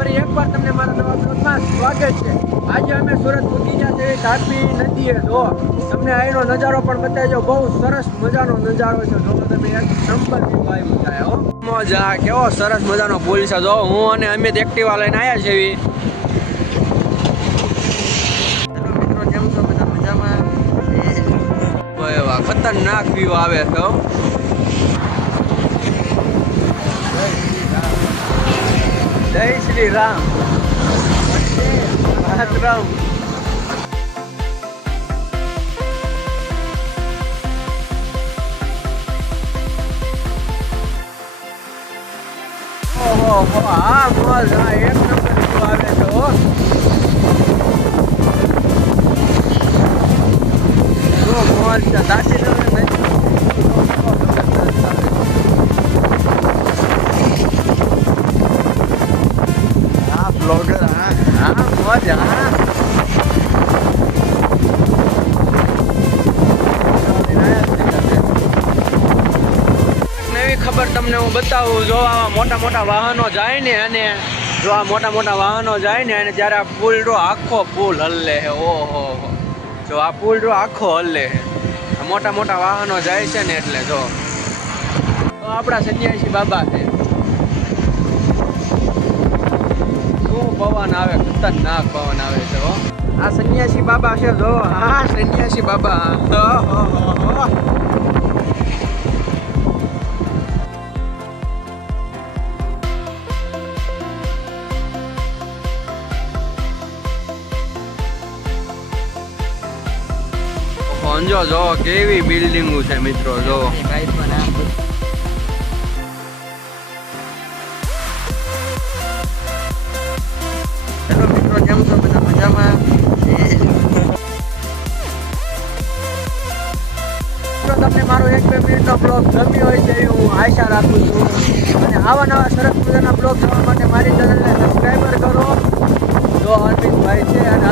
ફરી એકવાર તમને મારા નવા બ્લોગમાં સ્વાગત છે। આજે અમે સુરત પહોંચી ગયા છે તાપી નદીએ। જો તમને અહીંનો નજારો પણ બતાવજો, બહુ સરસ મજાનો નજારો છે। જો તમે એક નંબર વ્યૂ આવ્યો છે હો, મજા કેવો સરસ મજાનો પુલ છે। જો હું અને અમિત એક્ટિવા લઈને આવ્યા છે। હેલો મિત્રો, કેમ છો? બધા મજામાં? ખતરનાક વ્યૂ આવે છે હો। જય શ્રી રામ, રામ। ઓહો હા મોજ, હા એક નંબર વ્યૂ આવે છે હો। જો મોજ છે, તાપી નદી બ્લોગર, હા મોજ, હા નવી ખબર તમને હું બતાવું। જો આવા મોટા મોટા વાહનો જાય ને, અને જો આ મોટા મોટા વાહનો જાય ને, અને ત્યારે આ પુલ રો આખો પુલ હલ્લે છે। ઓહો, જો આ પુલ રો આખો હલ્લે છે, મોટા મોટા વાહનો જાય છે ને એટલે। જો તો આપણા સન્યાસી બાબા છે। શું પવન આવે, ખતરનાક પવન આવે છે હો। આ સન્યાસી બાબા છે। જો હા સન્યાસી બાબા, જો જો કેવી બિલ્ડિંગો છે મિત્રો। જો હેલો મિત્રો, કેમ છો? બધા મજામાં? તમને મારો 1-2 મિનિટનો બ્લોગ ગમ્યો હોય તેવી હું આશા રાખું છું। અને આવા નવા સરસ મજાના બ્લોગ જોવા માટે મારી ચેનલને સબસ્ક્રાઈબર કરો। જો અરવિંદભાઈ છે, અને